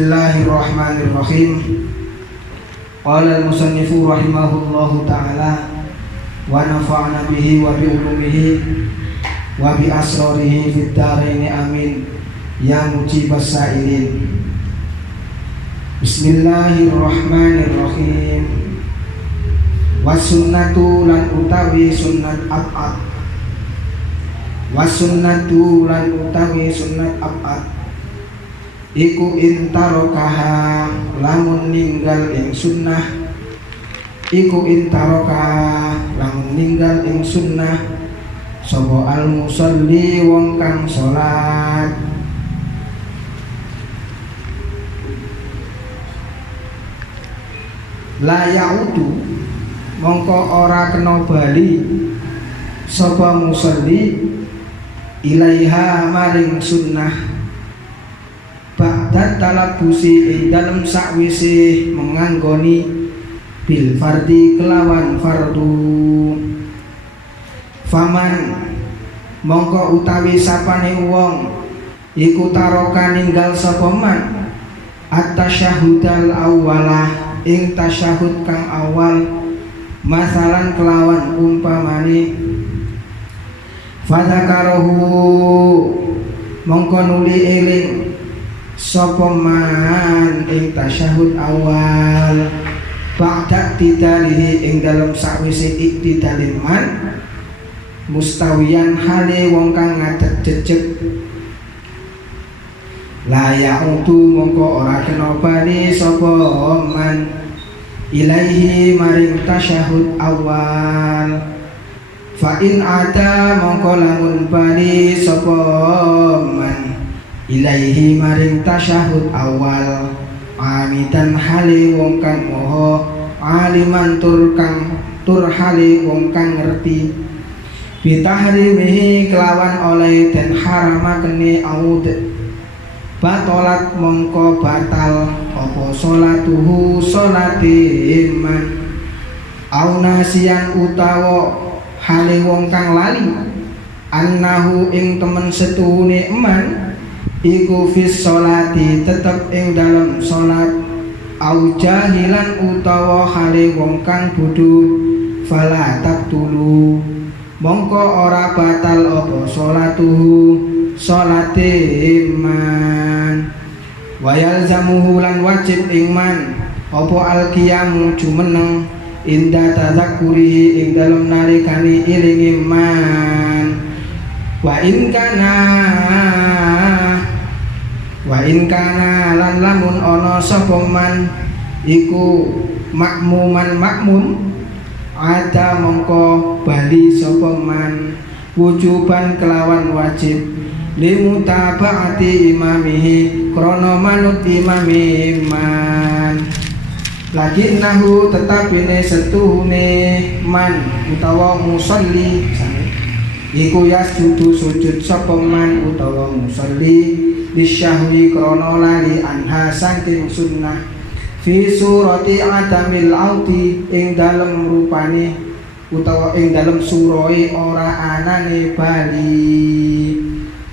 Bismillahirrahmanirrahim. Qala al-musannifu rahimahullahu ta'ala wa nafa'na bihi wa bi ulumihi wa bi asrarihi fid dharaini amin ya mujibas sa'ilin. Bismillahirrahmanirrahim. Wasunnatu lan utawi sunnat ab'ad. Wasunnatu lan utawi sunnat ab'ad iku intarokaha lamun ninggal ing sunnah. Iku intarokaha lamun ninggal ing sunnah sapa al musolli wong kang salat. La ya'udu mongko ora kena bali sapa musolli ilaiha maring sunnah ba'da talabusi ing dalem sakwise menganggoni bil fardi kelawan fardu. Faman mongko utawi sapane wong iku taroka ninggal sapa man at-tasyahudal awwalah ing tasyahud kang awal masalan kelawan umpamane fadzakarahu mongko nuli eling sapa man ing tasyahud awal ba'da tidalihi ing dalem sakwise iktidalin man mustawiyan hale wong kang ngadeg jejeg. La ya'udu mongko ora kena bali sapa man ilaihi maring tasyahud awal. Fa in ada mongko lamun bali sapa man ilaihi maring tasyahud awal amitan hale wong kang moho aliman tur hale wong kang ngerti bitahrimihi kelawan oleh dan haramakene aud batolat mongko batal apa sholatuhu sholati iman au nasian utawa hale wong kang lali annahu ing temen setuhune iman iku fis sholati tetep ing dalem sholat au jahilan utawa hale wong kang bodho fala tabtulu mongko ora batal apa sholatuhu sholate iman. Wa yalzamuhu lan wajib iman apa al-qiyamu jumeneng inda tazakuri ing dalem nalikani iling iman. Wa in kana lan lamun ana sapa man iku makmuman makmum ada mongko bali sapa man wujuban kelawan wajib limutaba'ati imamihi krana manut imami iman. Lakinnahu tetapine setuhune man utawa musolli iku yasjudu sujud sapa man utawa musolli disyahwi krana lali anha saking sunnah fi surati adamil auti ing dalem rupane utawa ing dalem surahe ora anane bali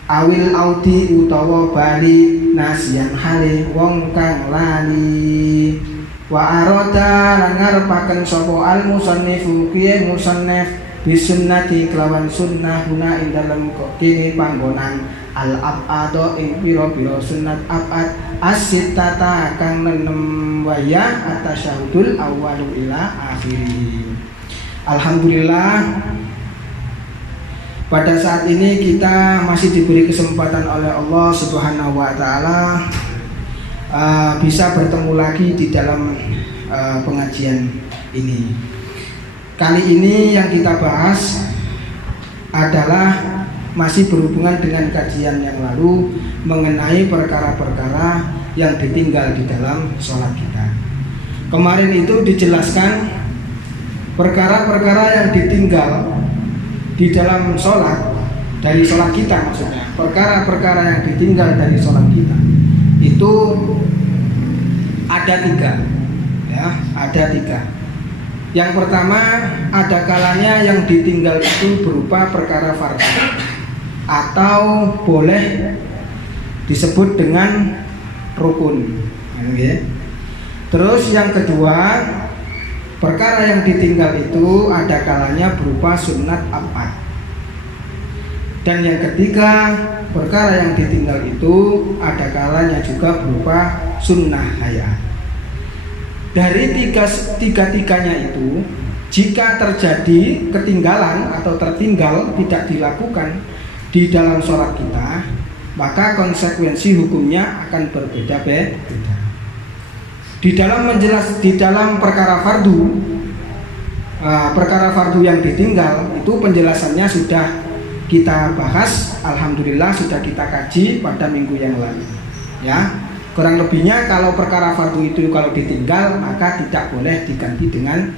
awil auti utawa bali nasian hale wong kang lali. Wa arada lan ngarepaken sapa al musannifu kiye musannif bisunnati kelawan sunnah guna ing dalem kene panggonan al ab'ado ing pira-pira sunnat ab'ad as-sittata kang nenem waya atasyahudul awwalu ila akhiri. Alhamdulillah pada saat ini kita masih diberi kesempatan oleh Allah Subhanahu wa taala bisa bertemu lagi di dalam pengajian ini. Kali ini yang kita bahas adalah masih berhubungan dengan kajian yang lalu mengenai perkara-perkara yang ditinggal di dalam sholat kita. Kemarin itu dijelaskan perkara-perkara yang ditinggal di dalam sholat, dari sholat kita maksudnya, perkara-perkara yang ditinggal dari sholat kita itu ada tiga, ya, ada tiga. Yang pertama, ada kalanya yang ditinggal itu berupa perkara fardhu atau boleh disebut dengan rukun. Okay. Terus yang kedua, perkara yang ditinggal itu ada kalanya berupa sunat abad. Dan yang ketiga, perkara yang ditinggal itu ada kalanya juga berupa sunnah hayat. Dari tiga-tiganya itu, jika terjadi ketinggalan atau tertinggal tidak dilakukan di dalam sholat kita, maka konsekuensi hukumnya akan berbeda-beda. Di dalam perkara fardu yang ditinggal itu penjelasannya sudah kita bahas, alhamdulillah sudah kita kaji pada minggu yang lalu. Ya, kurang lebihnya kalau perkara fardu itu kalau ditinggal maka tidak boleh diganti dengan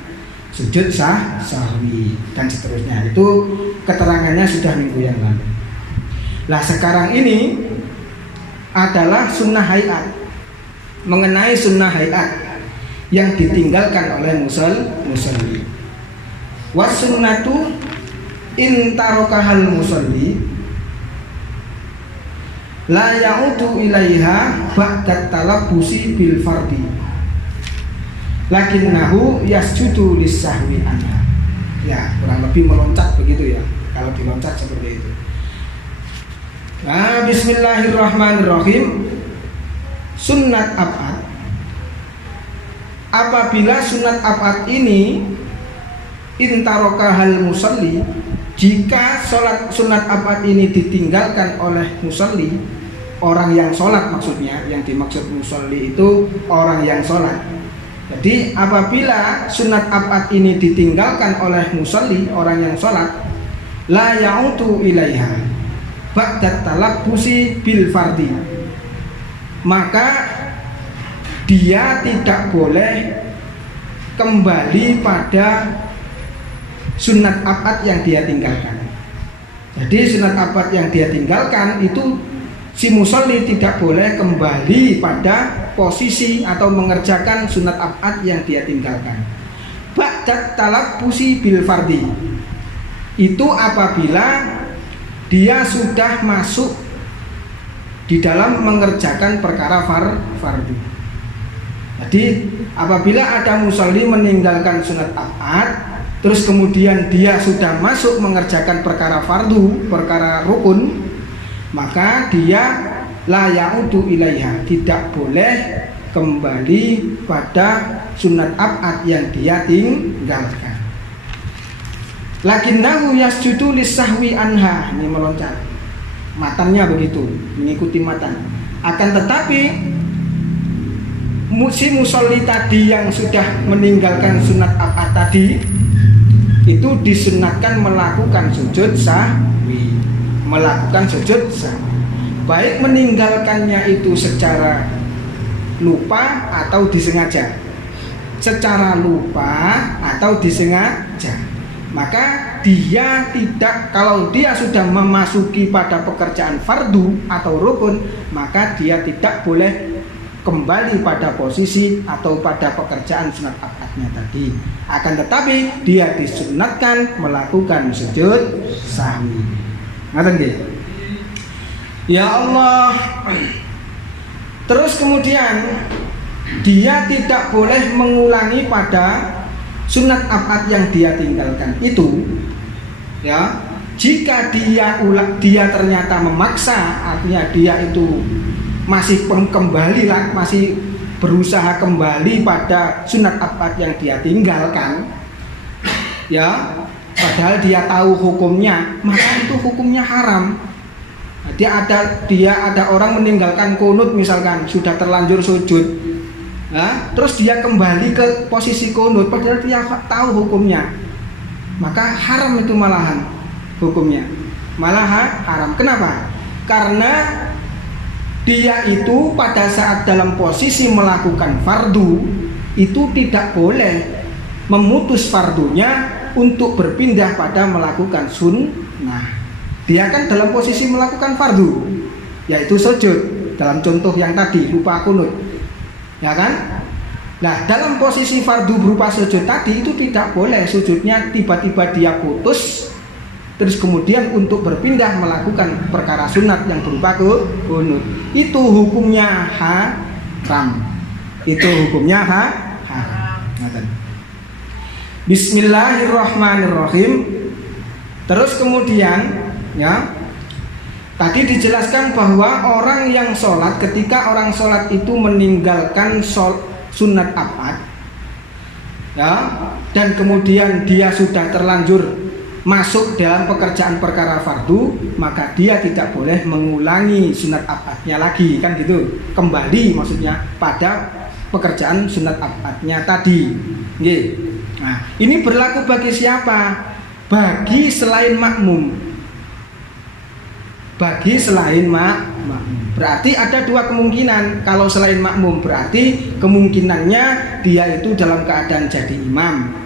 sujud sahwi dan seterusnya. Itu keterangannya sudah minggu yang lalu. Nah, sekarang ini adalah sunnah hayat. Mengenai sunnah hayat yang ditinggalkan oleh musalli. Was sunnatu in tarokahal musalli la ya'udu ilaiha ba'dat talabbusi bil fardi lakinnahu yasjudu lis-sahwi anha. Ya, kurang lebih meloncat begitu ya. Kalau diloncat seperti itu. Nah, bismillahirrahmanirrahim. Sunnat abad. Apabila sunat abad ini intarokahal musalli, jika sholat sunat abad ini ditinggalkan oleh musalli, orang yang sholat maksudnya, yang dimaksud musalli itu orang yang sholat. Jadi apabila sunat abad ini ditinggalkan oleh musalli, orang yang sholat, la ya'udu ilaiha ba'dat talabbusi bil fardi, maka dia tidak boleh kembali pada sunat abad yang dia tinggalkan. Jadi sunat abad yang dia tinggalkan itu si musolli tidak boleh kembali pada posisi atau mengerjakan sunat abad yang dia tinggalkan. Ba'dat talabbusi bil fardi, itu apabila dia sudah masuk di dalam mengerjakan perkara fardu. Jadi apabila ada musolli meninggalkan sunat abad, terus kemudian dia sudah masuk mengerjakan perkara fardu, perkara rukun, maka dia la ya'udu ilaiha, tidak boleh kembali pada sunat abad yang dia tinggalkan. Lakinnahu yasjudu lis-sahwi anha, ini meloncat. Matannya begitu, mengikuti matan. Akan tetapi si musolli tadi yang sudah meninggalkan sunat abad tadi itu disunatkan melakukan sujud sahwi, baik meninggalkannya itu secara lupa atau disengaja. Secara lupa atau disengaja, maka dia tidak, kalau dia sudah memasuki pada pekerjaan fardu atau rukun, maka dia tidak boleh kembali pada posisi atau pada pekerjaan sunat abadnya tadi. Akan tetapi dia disunatkan melakukan sujud sahwi. Ngaten nggih? Ya Allah. Terus kemudian dia tidak boleh mengulangi pada sunat abad yang dia tinggalkan itu, ya. Jika dia ternyata memaksa, artinya dia itu masih masih berusaha kembali pada sunat abad yang dia tinggalkan, ya, padahal dia tahu hukumnya, maka itu hukumnya haram. Dia ada orang meninggalkan kunut misalkan, sudah terlanjur sujud, nah, terus dia kembali ke posisi kunut padahal dia tahu hukumnya, maka haram itu malahan hukumnya, malah haram. Kenapa? Karena dia itu pada saat dalam posisi melakukan fardu itu tidak boleh memutus fardunya untuk berpindah pada melakukan sunnah. Dia kan dalam posisi melakukan fardu, yaitu sujud dalam contoh yang tadi, lupa kunut, ya kan? Nah, dalam posisi fardu berupa sujud tadi itu tidak boleh sujudnya tiba-tiba dia putus, terus kemudian untuk berpindah melakukan perkara sunat yang berupa kunut. Itu hukumnya haram. itu hukumnya haram. Bismillahirrahmanirrahim. Terus kemudian ya, tadi dijelaskan bahwa orang yang sholat, ketika orang sholat itu meninggalkan sunat abad ya, dan kemudian dia sudah terlanjur masuk dalam pekerjaan perkara fardu, maka dia tidak boleh mengulangi sunat abadnya lagi, kan gitu, kembali maksudnya pada pekerjaan sunat abadnya tadi. Nah, ini berlaku bagi siapa? Bagi selain makmum. Bagi selain makmum. Berarti ada dua kemungkinan. Kalau selain makmum berarti kemungkinannya dia itu dalam keadaan jadi imam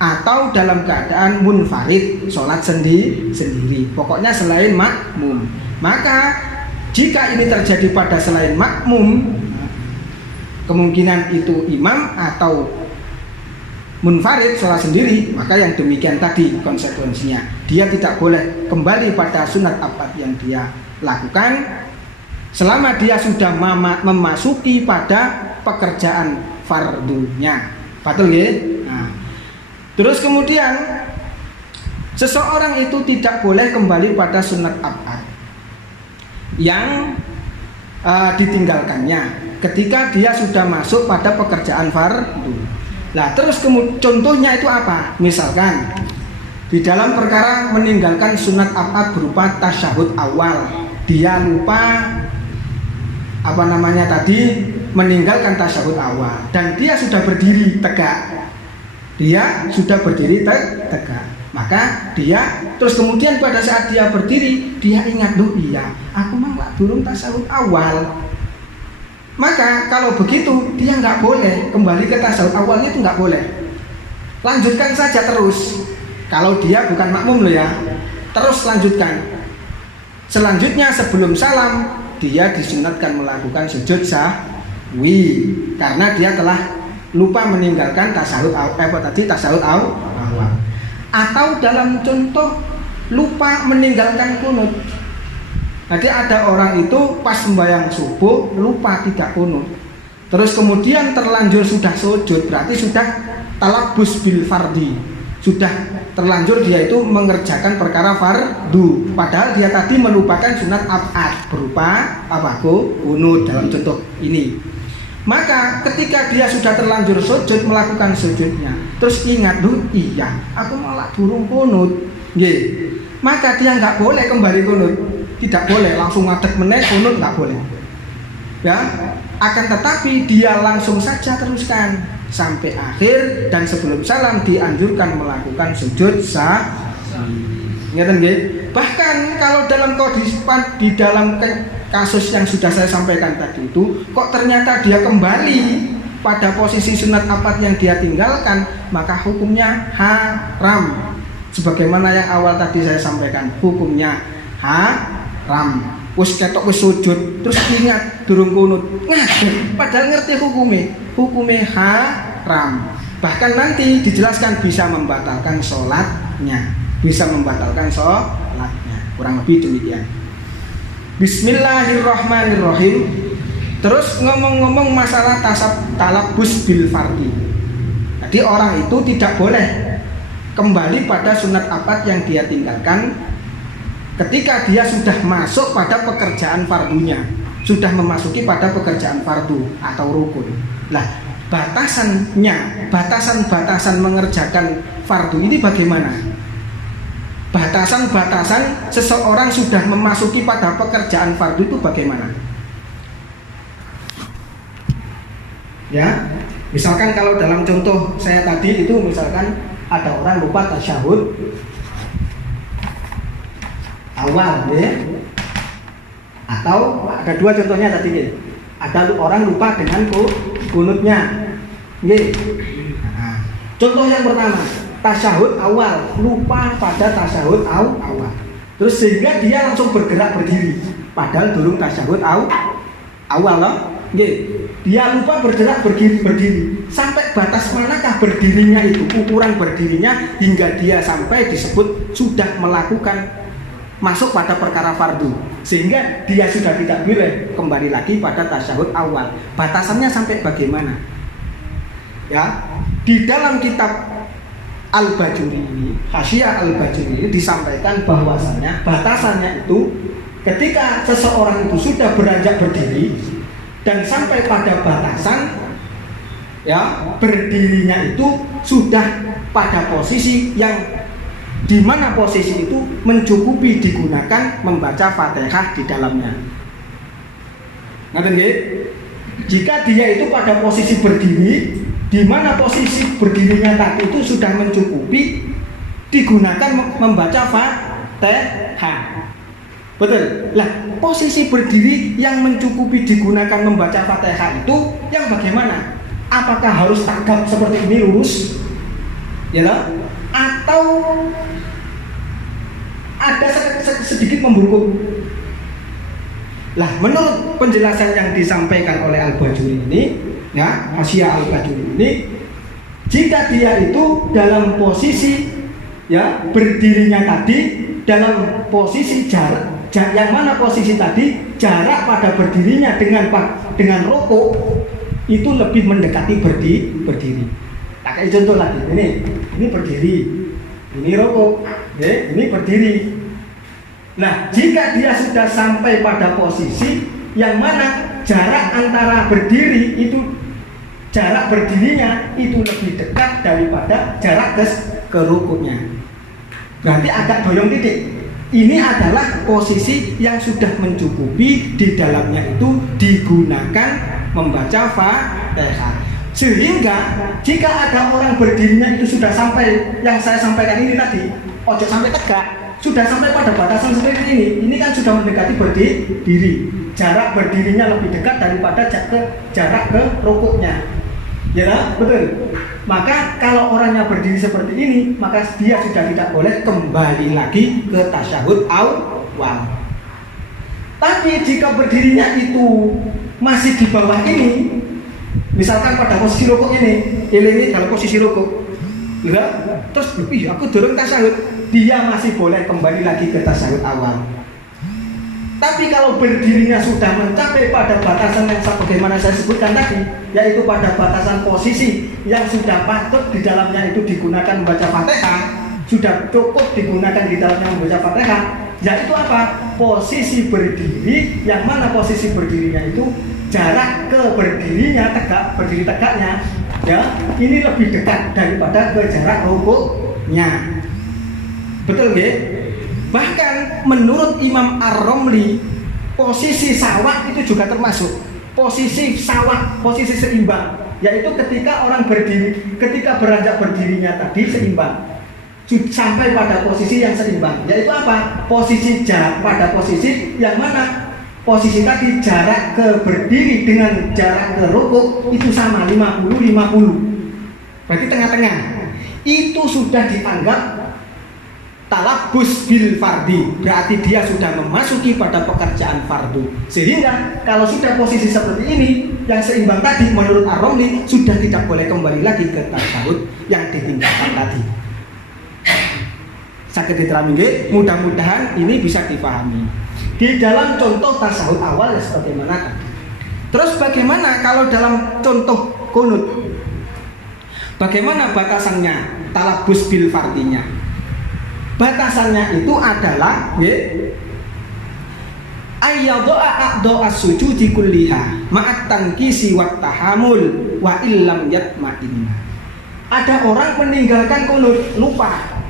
atau dalam keadaan munfarid, sholat sendiri. Pokoknya selain makmum. Maka jika ini terjadi pada selain makmum, kemungkinan itu imam atau munfarid, sholat sendiri, maka yang demikian tadi konsekuensinya, dia tidak boleh kembali pada sunat abad yang dia lakukan selama dia sudah memasuki pada pekerjaan fardunya. Betul ya? Nah, terus kemudian seseorang itu tidak boleh kembali pada sunat abad yang ditinggalkannya ketika dia sudah masuk pada pekerjaan fardu. Nah, terus contohnya itu apa? Misalkan di dalam perkara meninggalkan sunat abad berupa tasyahud awal, dia lupa meninggalkan tasyahud awal dan dia sudah berdiri tegak. Maka dia terus kemudian pada saat dia berdiri, dia ingat, loh iya, aku mah durung tasyahud awal. Maka kalau begitu dia nggak boleh kembali ke tasyahud awalnya, itu nggak boleh. Lanjutkan saja terus. Kalau dia bukan makmum loh ya, terus lanjutkan. Selanjutnya sebelum salam dia disunatkan melakukan sujud sahwi karena dia telah lupa meninggalkan tasyahud awal. Atau dalam contoh lupa meninggalkan kunut. Jadi ada orang itu pas sembahyang subuh lupa tidak kunut. Terus kemudian terlanjur sudah sujud, berarti sudah talabus bil fardi. Sudah terlanjur dia itu mengerjakan perkara fardu. Padahal dia tadi melupakan sunat abad berupa kunut dalam contoh ini. Maka ketika dia sudah terlanjur sujud, melakukan sujudnya, terus ingat, iya, aku malah durung kunut. Maka dia nggak boleh kembali kunut. Tidak boleh langsung ngadeg meneh kunut, nggak boleh. Ya, akan tetapi dia langsung saja teruskan sampai akhir dan sebelum salam dianjurkan melakukan sujud sahwi. Bahkan kalau dalam kondisi di dalam kasus yang sudah saya sampaikan tadi itu, kok ternyata dia kembali pada posisi sunat abad yang dia tinggalkan, maka hukumnya haram. Sebagaimana yang awal tadi saya sampaikan, hukumnya haram. Wis ketok wis sujud terus ingat durung kunut, padahal ngerti hukumnya haram. Bahkan nanti dijelaskan bisa membatalkan sholatnya, kurang lebih demikian. Bismillahirrahmanirrahim. Terus ngomong-ngomong masalah talabus bil fardi. Jadi orang itu tidak boleh kembali pada sunat abad yang dia tinggalkan ketika dia sudah masuk pada pekerjaan fardunya, sudah memasuki pada pekerjaan fardu atau rukun. Nah, batasan mengerjakan fardu ini bagaimana? Batasan seseorang sudah memasuki pada pekerjaan fardu itu bagaimana? Ya, misalkan kalau dalam contoh saya tadi itu, misalkan ada orang lupa tasyahud awal, atau ada dua contohnya tadi, ada orang lupa dengan kunutnya. Nah, contoh yang pertama, tasyahud awal, lupa pada tasyahud awal, terus sehingga dia langsung bergerak berdiri, padahal durung tasyahud awal loh. Dia lupa bergerak berdiri. Sampai batas manakah berdirinya itu, ukuran berdirinya hingga dia sampai disebut sudah melakukan masuk pada perkara fardu, sehingga dia sudah tidak boleh kembali lagi pada tasyahud awal. Batasannya sampai bagaimana? Ya, di dalam kitab Al-Bajuri ini, Hasyiah Al-Bajuri ini disampaikan bahwasanya batasannya itu ketika seseorang itu sudah beranjak berdiri dan sampai pada batasan, ya, berdirinya itu sudah pada posisi yang di mana posisi itu mencukupi digunakan membaca Fatihah di dalamnya. Ngerti nggih? Jika dia itu pada posisi berdiri, di mana posisi berdirinya tadi itu sudah mencukupi digunakan membaca Fatihah. Betul. Lah, posisi berdiri yang mencukupi digunakan membaca Fatihah itu yang bagaimana? Apakah harus tegap seperti ini lurus? Ya lah? Atau ada sedikit membungkuk? Lah, menurut penjelasan yang disampaikan oleh Al-Bajuri ini, ya, Hasyiah Al-Bajuri ini, jika dia itu dalam posisi, ya, berdirinya tadi dalam posisi jarak, yang mana posisi tadi jarak pada berdirinya dengan rukuk itu lebih mendekati berdiri. Tak kayak contoh lagi, ini berdiri, ini rukuk, ini berdiri. Nah, jika dia sudah sampai pada posisi yang mana jarak antara berdiri itu, jarak berdirinya itu lebih dekat daripada jarak ke rukuknya, berarti agak doyong titik. Ini adalah posisi yang sudah mencukupi di dalamnya itu digunakan membaca Fatihah. Sehingga jika ada orang berdirinya itu sudah sampai yang saya sampaikan ini tadi, ojo sampai tegak, sudah sampai pada batasan seperti ini kan sudah mendekati berdiri. Jarak berdirinya lebih dekat daripada jarak ke rukuknya. Ya, betul. Maka kalau orangnya berdiri seperti ini, maka dia sudah tidak boleh kembali lagi ke tasyahud awal. Tapi jika berdirinya itu masih di bawah ini, misalkan pada posisi rukuk ini dalam posisi rukuk, ya, terus aku dorong tasyahud, dia masih boleh kembali lagi ke tasyahud awal. Tapi kalau berdirinya sudah mencapai pada batasan yang sebagaimana saya sebutkan tadi, yaitu pada batasan posisi yang sudah patut di dalamnya itu digunakan membaca Fatihah, sudah cukup digunakan di dalamnya membaca Fatihah, yaitu apa? Posisi berdiri, yang mana posisi berdirinya itu jarak ke berdirinya berdiri tegaknya, ya, ini lebih dekat daripada ke jarak rukuknya. Betul nggih? Bahkan menurut Imam Ar-Romli, posisi sawak itu juga termasuk posisi sawak, posisi seimbang, yaitu ketika orang berdiri, ketika beranjak berdirinya tadi seimbang sampai pada posisi yang seimbang, yaitu apa? Posisi jarak pada posisi yang mana posisi tadi jarak ke berdiri dengan jarak ke rukuk itu sama 50-50, berarti tengah-tengah. Itu sudah dianggap talabus bil fardi, berarti dia sudah memasuki pada pekerjaan fardu. Sehingga kalau sudah posisi seperti ini yang seimbang tadi, menurut Ar-Romli sudah tidak boleh kembali lagi ke tasyahud yang ditinggalkan tadi. Sakit diterami nggih? Mudah-mudahan ini bisa dipahami. Di dalam contoh tasyahud awal ya sebagaimana tadi. Terus bagaimana kalau dalam contoh kunut? Bagaimana batasannya talabus bil fardinya? Batasannya itu adalah ayyadha'a a'dha'a as-sujudi kulliha ma'at tankisi wat tahamul wa illam yatma'inna. Ada orang meninggalkan kunut, lupa,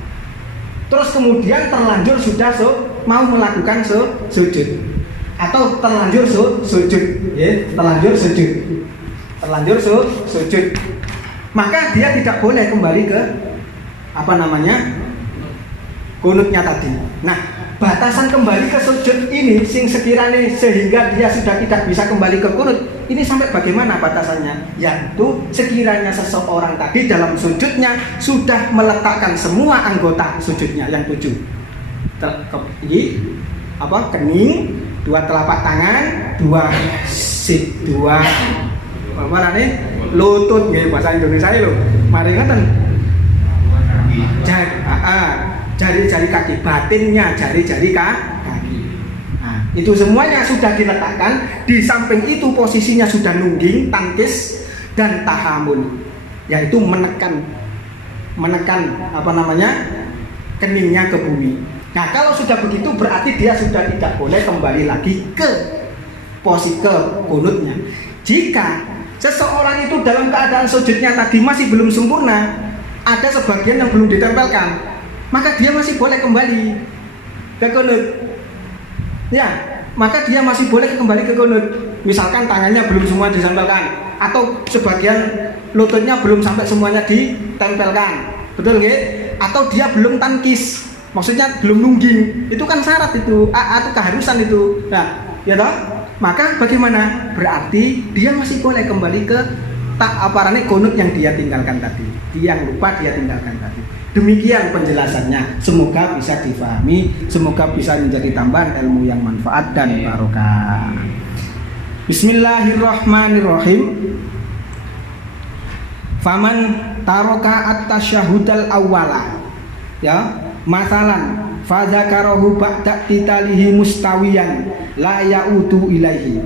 terus kemudian terlanjur sudah mau melakukan sujud, atau terlanjur sujud, terlanjur sujud, maka dia tidak boleh kembali ke kunutnya tadi. Nah, batasan kembali ke sujud ini sekiranya sehingga dia sudah tidak bisa kembali ke kunut, ini sampai bagaimana batasannya? Yaitu sekiranya seseorang tadi dalam sujudnya sudah meletakkan semua anggota sujudnya yang 7. Kening, 2 telapak tangan, 2 lutut nggih bahasa Indonesia lho. Mari ngoten. jari-jari kaki, batinnya jari-jari kaki. Nah, itu semuanya sudah diletakkan. Di samping itu posisinya sudah nungging, tangkis dan tahamun, yaitu menekan keningnya ke bumi. Nah, kalau sudah begitu berarti dia sudah tidak boleh kembali lagi ke posisi ke kunutnya. Jika seseorang itu dalam keadaan sujudnya tadi masih belum sempurna, ada sebagian yang belum ditempelkan, maka dia masih boleh kembali ke kunut. Ya, maka dia masih boleh kembali ke kunut. Misalkan tangannya belum semua ditempelkan, atau sebagian lututnya belum sampai semuanya ditempelkan, betul nggak? Atau dia belum tankis, maksudnya belum nungging, itu kan syarat itu, atau keharusan itu. Nah, ya toh, maka bagaimana? Berarti dia masih boleh kembali ke kunut yang dia tinggalkan tadi, yang lupa dia tinggalkan tadi. Demikian penjelasannya. Semoga bisa difahami, semoga bisa menjadi tambahan ilmu yang manfaat dan barokah. Bismillahirrahmanirrahim. Faman taroka at-tasyahudal awwala, ya, masalan fadzakarahu ba'da titalihi mustawiyan la ya'udu ilaihi.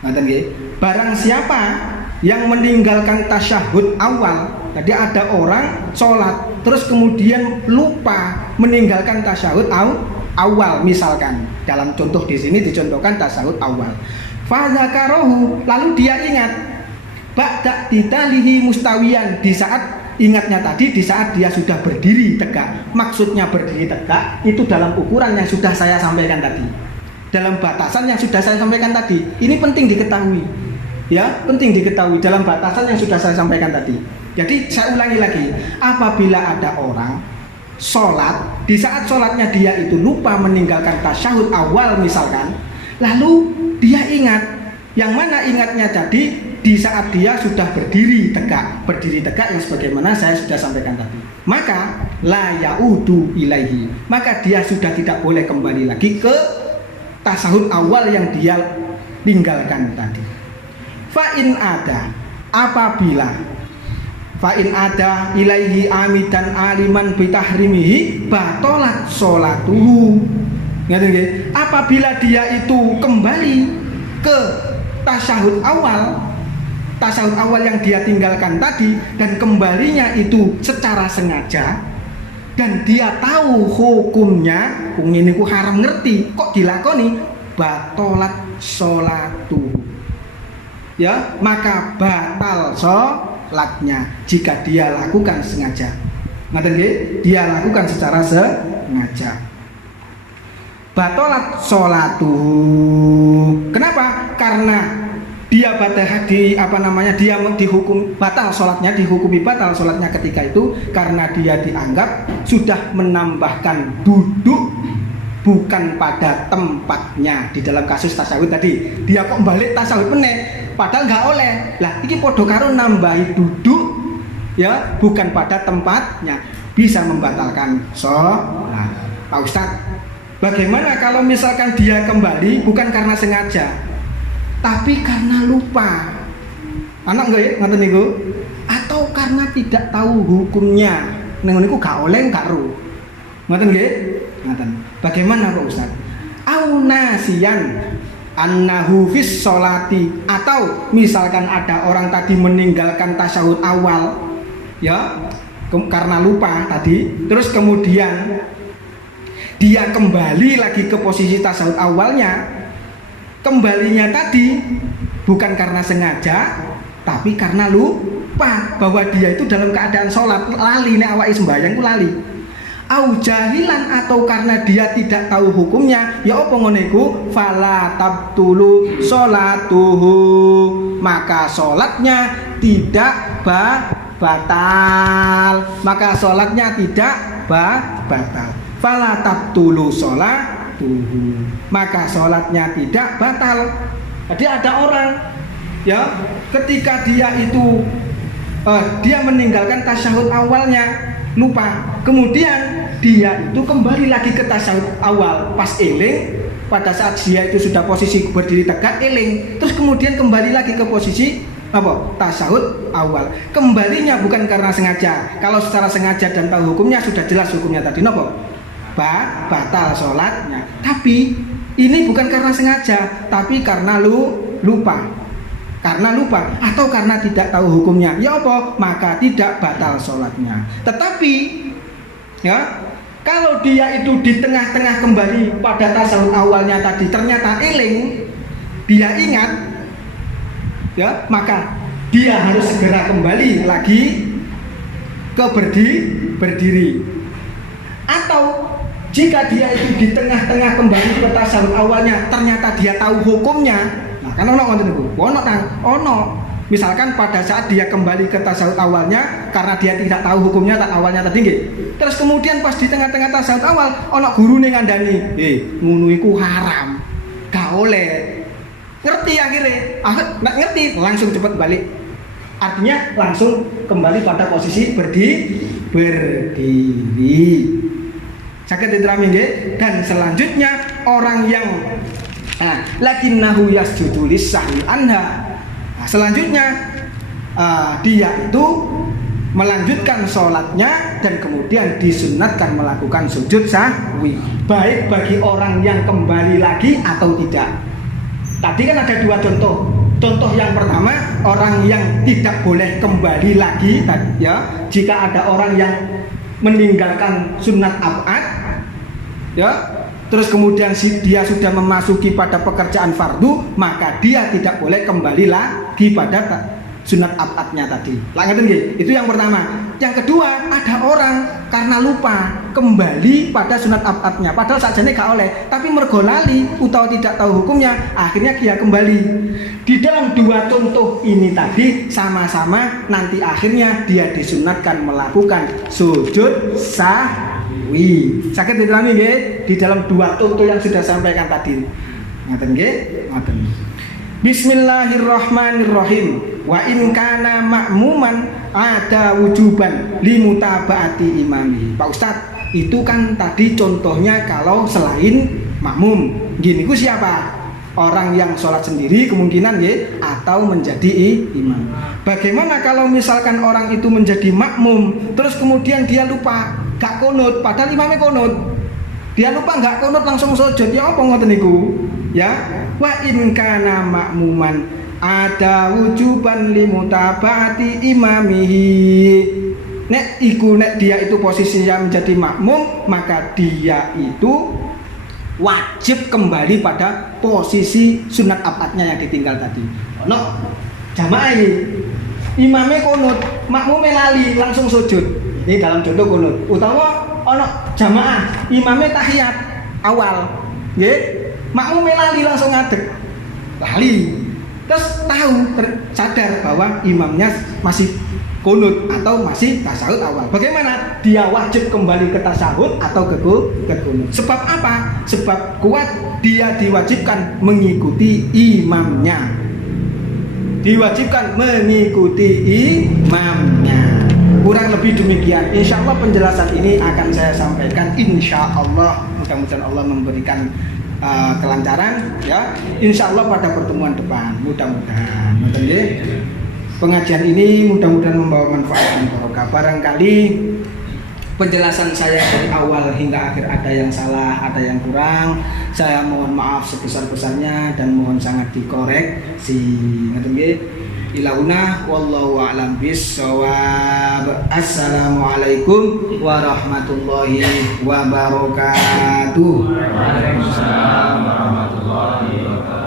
Ngaten nggih. Barang siapa yang meninggalkan tasyahud awal, jadi ada orang sholat terus kemudian lupa meninggalkan tasyahud awal, misalkan dalam contoh di sini dicontohkan tasyahud awal. Fadzakarahu, lalu dia ingat ba'da titalihi mustawiyan, di saat ingatnya tadi, di saat dia sudah berdiri tegak. Maksudnya berdiri tegak itu dalam ukuran yang sudah saya sampaikan tadi, dalam batasan yang sudah saya sampaikan tadi. Ini penting diketahui, ya, penting diketahui dalam batasan yang sudah saya sampaikan tadi. Jadi saya ulangi lagi, apabila ada orang sholat, di saat sholatnya dia itu lupa meninggalkan tasyahud awal misalkan, lalu dia ingat, yang mana ingatnya tadi di saat dia sudah berdiri tegak yang sebagaimana saya sudah sampaikan tadi, maka la ya'udu ilaihi, maka dia sudah tidak boleh kembali lagi ke tasahud awal yang dia tinggalkan tadi. Fa'in ada, apabila fa'in ada ilaihi amidan aliman bitahrimihi batolat sholatuhu. Apabila dia itu kembali ke tasyahud awal yang dia tinggalkan tadi, dan kembalinya itu secara sengaja, dan dia tahu hukumnya, ini ku haram ngerti kok dilakoni, batolat sholatu, ya, maka batal sholatnya jika dia lakukan sengaja. Ngaten nggih, dia lakukan secara sengaja. Batolat sholatu. Kenapa? Karena dia dia dihukum batal sholatnya, dihukumi batal sholatnya ketika itu karena dia dianggap sudah menambahkan duduk bukan pada tempatnya. Di dalam kasus tasawuf tadi, dia kok balik tasawuf meneh, padahal nggak oleh. Lah, iki podo karo nambahi duduk, ya, bukan pada tempatnya, bisa membatalkan sholat. Pak Ustadz, bagaimana kalau misalkan dia kembali bukan karena sengaja, tapi karena lupa, anak enggak ya, ngaten niku, atau karena tidak tahu hukumnya, neng niku gak oleh gak ru, ngaten nggih, ngaten. Bagaimana Pak Ustaz? Au nasiyan annahu fis sholati, atau misalkan ada orang tadi meninggalkan tasyahud awal, ya, karena lupa tadi, terus kemudian dia kembali lagi ke posisi tasyahud awalnya. Kembalinya tadi bukan karena sengaja, tapi karena lupa bahwa dia itu dalam keadaan sholat, lali nek awake sembahyang ku lali. Au jahilan, atau karena dia tidak tahu hukumnya, ya apa ngene iku, fala tabtulu sholatuhu, maka sholatnya tidak batal. Maka sholatnya tidak batal. Fala tabtulu sholat, maka sholatnya tidak batal. Jadi ada orang, ya, ketika dia itu dia meninggalkan tasyahud awalnya, lupa, kemudian dia itu kembali lagi ke tasyahud awal, pas eling, pada saat dia itu sudah posisi berdiri tegak eling, terus kemudian kembali lagi ke posisi tasyahud awal. Kembalinya bukan karena sengaja. Kalau secara sengaja dan tahu hukumnya, sudah jelas hukumnya tadi, batal sholatnya. Tapi ini bukan karena sengaja, tapi karena lupa. Karena lupa atau karena tidak tahu hukumnya. Ya apa? Maka tidak batal sholatnya. Tetapi ya, kalau dia itu di tengah-tengah kembali pada tasawuf awalnya tadi ternyata eling, dia ingat, ya, maka dia harus segera kembali lagi ke berdiri. Atau jika dia itu di tengah-tengah kembali ke tasawuf awalnya ternyata dia tahu hukumnya, nah kan ono. Misalkan pada saat dia kembali ke tasawuf awalnya karena dia tidak tahu hukumnya awalnya tadi nggih. Terus kemudian pas di tengah-tengah tasawuf awal ono gurune ngandani, ngono iku haram. Gak oleh. Ngerti akhirnya. Nggak ngerti langsung cepat balik. Artinya langsung kembali pada posisi berdiri. Sakit diterami nggih. Dan selanjutnya orang yang lakinnahu yasjudu lis-sahwi anha. Nah, selanjutnya dia itu melanjutkan sholatnya dan kemudian disunatkan melakukan sujud sahwi, baik bagi orang yang kembali lagi atau tidak. Tadi kan ada dua contoh. Contoh yang pertama, orang yang tidak boleh kembali lagi, ya, jika ada orang yang meninggalkan sunat ab'ad, ya, terus kemudian dia sudah memasuki pada pekerjaan fardu, maka dia tidak boleh kembali lagi pada sunat ab'adnya tadi. Lanjutkan gitu. Itu yang pertama. Yang kedua, ada orang karena lupa kembali pada sunat ab'adnya, padahal sakjane gak oleh, tapi mergo lali utawa tidak tahu hukumnya, akhirnya dia kembali. Di dalam dua contoh ini tadi sama-sama nanti akhirnya dia disunatkan melakukan sujud sahwi. Sakit diterami nggih? Di dalam dua contoh yang sudah sampaikan tadi. Ngoten nggih? Ngoten. Bismillahirrahmanirrahim. Wa in kana ma'muman ada wujuban limutaba'ati imami. Pak Ustadz, itu kan tadi contohnya kalau selain makmum. Gini ku siapa? Orang yang sholat sendiri kemungkinan ya, atau menjadi imam. Bagaimana kalau misalkan orang itu menjadi makmum, terus kemudian dia lupa gak kunut, padahal imamnya kunut. Dia lupa gak kunut langsung sujud. Ya apa ngoten niku? Ya, wa in kana makmuman ada wujuban limutaba'ati imamihi. Nek dia itu posisinya menjadi makmum, maka dia itu wajib kembali pada posisi sunat ab'adnya yang ditinggal tadi. Ono jamaah ini, imamnya kunut, makmumnya lali langsung sujud. Ini dalam contoh kunut. Utawa ono jamaah, imamnya tahiyat awal, nggih. Makmumnya lali langsung ngadeg. Lali. Terus sadar bahwa imamnya masih kunut atau masih tasahud awal. Bagaimana? Dia wajib kembali ke tasahud atau ke kunut. Sebab apa? Sebab kuat dia diwajibkan mengikuti imamnya. Diwajibkan mengikuti imamnya. Kurang lebih demikian. Insya Allah penjelasan ini akan saya sampaikan. Insya Allah, mudah-mudahan Allah memberikan kelancaran, ya. Insya Allah pada pertemuan depan. Mudah-mudahan. Pengajian ini mudah-mudahan membawa manfaat dan barokah. Barangkali penjelasan saya dari awal hingga akhir ada yang salah, ada yang kurang. Saya mohon maaf sebesar-besarnya dan mohon sangat dikoreksi. Ilahuna wallahu a'lam bissawab. Assalamualaikum warahmatullahi wabarakatuh. Waalaikumsalam warahmatullahi wabarakatuh.